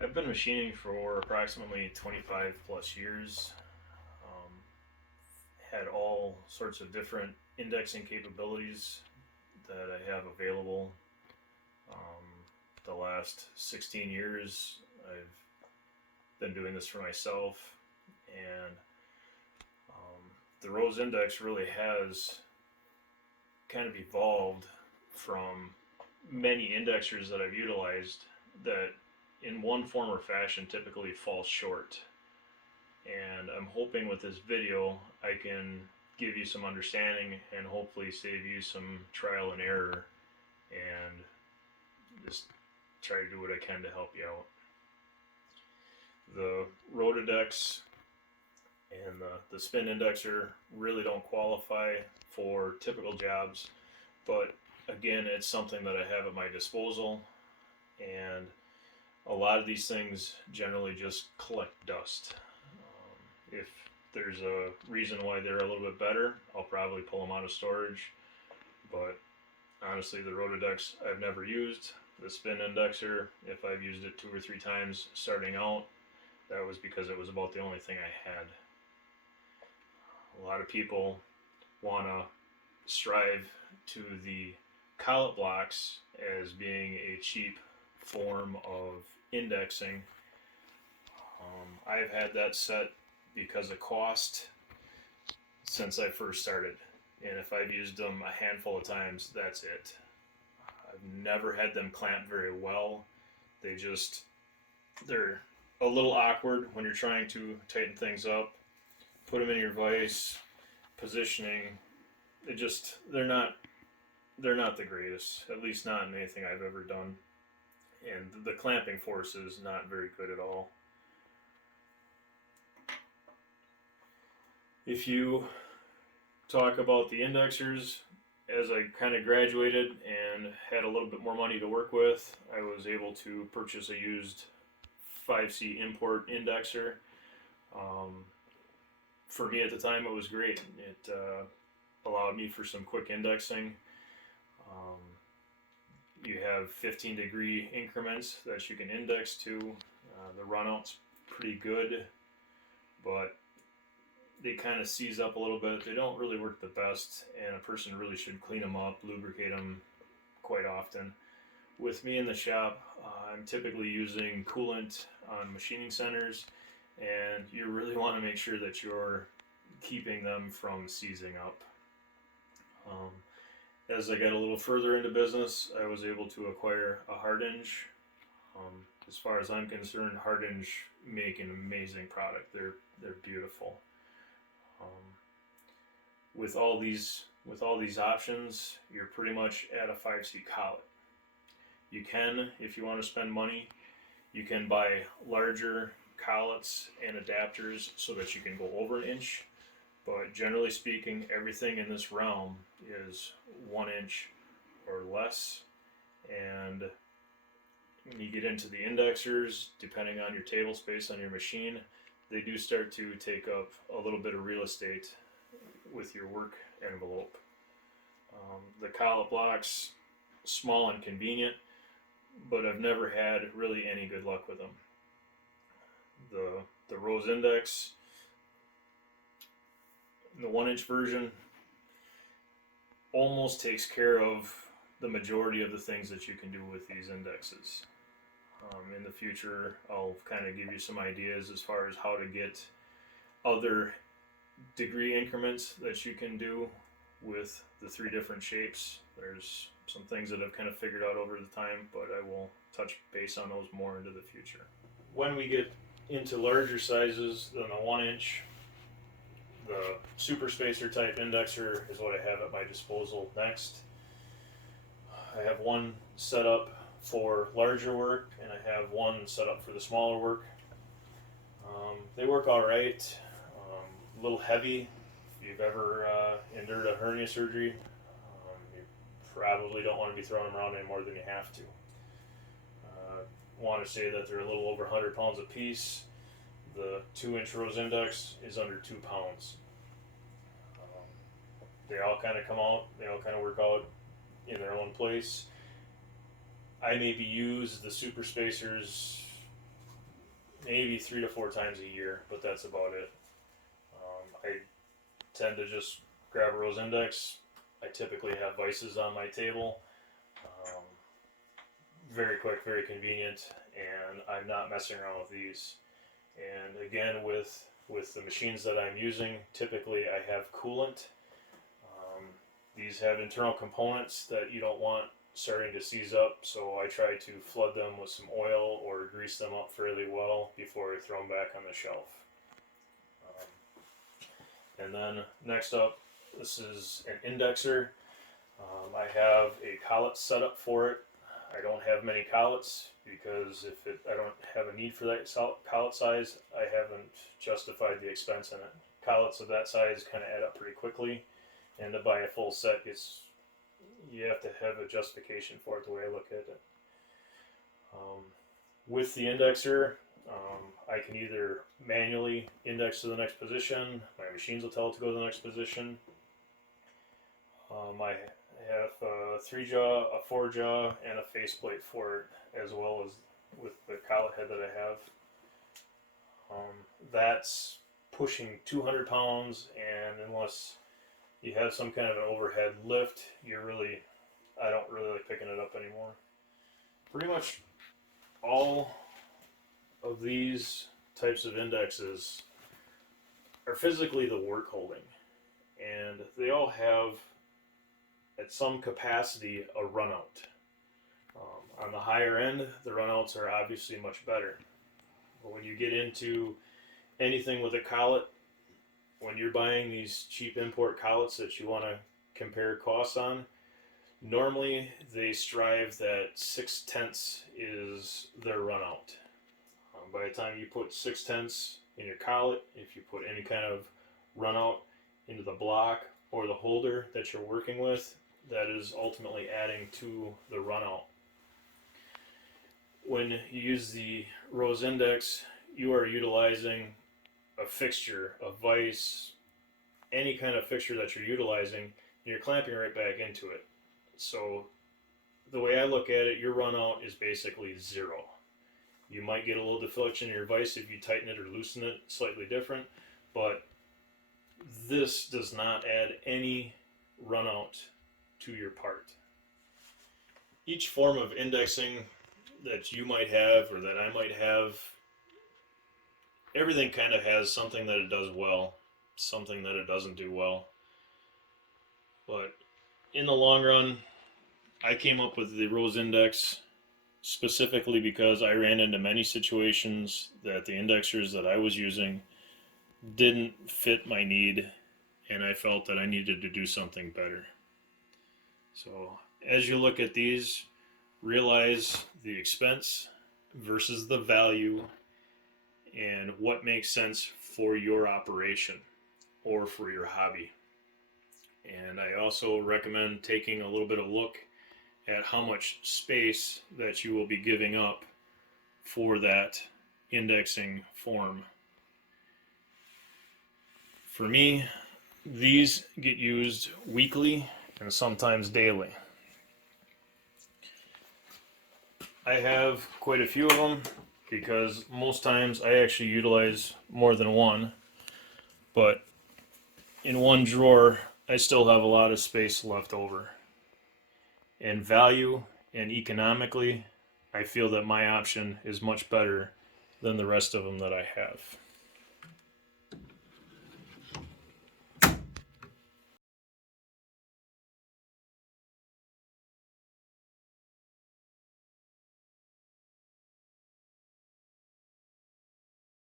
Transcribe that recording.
I've been machining for approximately 25 plus years. Um, had all sorts of different indexing capabilities that I have available. Um, the last 16 years, I've been doing this for myself, and the Rose Index really has kind of evolved from many indexers that I've utilized that, in one form or fashion, typically fall short. And I'm hoping with this video I can give you some understanding and hopefully save you some trial and error and just try to do what I can to help you out. The Rotodex and the spin indexer really don't qualify for typical jobs, but again, it's something that I have at my disposal, and a lot of these things generally just collect dust. If there's a reason why they're a little bit better, I'll probably pull them out of storage. But honestly, the Rotodex I've never used. The spin indexer, if I've used it 2 or 3 times starting out, that was because it was about the only thing I had. A lot of people want to strive to the collet blocks as being a cheap form of indexing. I've had that set because of cost since I first started. And if I've used them a handful of times, that's it. I've never had them clamp very well. They just, they're a little awkward when you're trying to tighten things up, put them in your vise, positioning. They just, they're not the greatest, at least not in anything I've ever done. And the clamping force is not very good at all. If you talk about the indexers, as I kind of graduated and had a little bit more money to work with, I was able to purchase a used 5C import indexer. Um, for me at the time, it was great. It allowed me for some quick indexing. Um, you have 15-degree increments that you can index to. The runout's pretty good, but they kind of seize up a little bit. They don't really work the best, and a person really should clean them up, lubricate them quite often. With me in the shop, I'm typically using coolant on machining centers, and you really want to make sure that you're keeping them from seizing up. Um, as I got a little further into business, I was able to acquire a Hardinge. As far as I'm concerned, Hardinge make an amazing product. They're beautiful. Um, with all these options, you're pretty much at a 5C collet. You can, if you want to spend money, you can buy larger collets and adapters so that you can go over an inch. But generally speaking, everything in this realm is 1 inch or less. And when you get into the indexers, depending on your table space on your machine, they do start to take up a little bit of real estate with your work envelope. The collet blocks, small and convenient, but I've never had really any good luck with them. The Rose Index, the 1 inch version, almost takes care of the majority of the things that you can do with these indexes. In the future, I'll kind of give you some ideas as far as how to get other degree increments that you can do with the 3 different shapes. There's some things that I've kind of figured out over the time, but I will touch base on those more into the future. When we get into larger sizes than the 1 inch, the super spacer type indexer is what I have at my disposal next. I have one set up for larger work and I have one set up for the smaller work. They work all right. A little heavy. If you've ever endured a hernia surgery, you probably don't want to be throwing them around any more than you have to. Want to say that they're a little over 100 pounds a piece. The 2 inch Rose Index is under 2 pounds. They all kind of come out, they all kind of work out in their own place. I maybe use the super spacers maybe 3 to 4 times a year, but that's about it. I tend to just grab a Rose Index. I typically have vices on my table. Um, Very quick, very convenient, and I'm not messing around with these. And again, with the machines that I'm using, typically I have coolant. Um, these have internal components that you don't want starting to seize up, so I try to flood them with some oil or grease them up fairly well before I throw them back on the shelf. And then next up, this is an indexer. I have a collet set up for it. I don't have many collets because I don't have a need for that collet size, I haven't justified the expense in it. Collets of that size kind of add up pretty quickly, and to buy a full set, you have to have a justification for it the way I look at it. With the indexer, I can either manually index to the next position, my machines will tell it to go to the next position. I have a 3-jaw, a 4-jaw, and a faceplate for it, as well as with the collet head that I have. That's pushing 200 pounds, and unless you have some kind of an overhead lift, I don't really like picking it up anymore. Pretty much all of these types of indexes are physically the work holding, and they all have at some capacity a runout. On the higher end, the runouts are obviously much better. But when you get into anything with a collet, when you're buying these cheap import collets that you want to compare costs on, normally they strive that 6/10 is their runout. By the time you put 6/10 in your collet, if you put any kind of runout into the block or the holder that you're working with, that is ultimately adding to the runout. When you use the Rose Index, you are utilizing a fixture, a vise, any kind of fixture that you're utilizing, and you're clamping right back into it. So the way I look at it, your runout is basically zero. You might get a little deflection in your vise if you tighten it or loosen it slightly different, but this does not add any runout to your part. Each form of indexing that you might have or that I might have, everything kind of has something that it does well, something that it doesn't do well. But in the long run, I came up with the Rose Index specifically because I ran into many situations that the indexers that I was using didn't fit my need, and I felt that I needed to do something better. So as you look at these, realize the expense versus the value and what makes sense for your operation or for your hobby. And I also recommend taking a little bit of look at how much space that you will be giving up for that indexing form. For me, these get used weekly and sometimes daily. I have quite a few of them because most times I actually utilize more than one, but in one drawer I still have a lot of space left over. In value and economically, I feel that my option is much better than the rest of them that I have.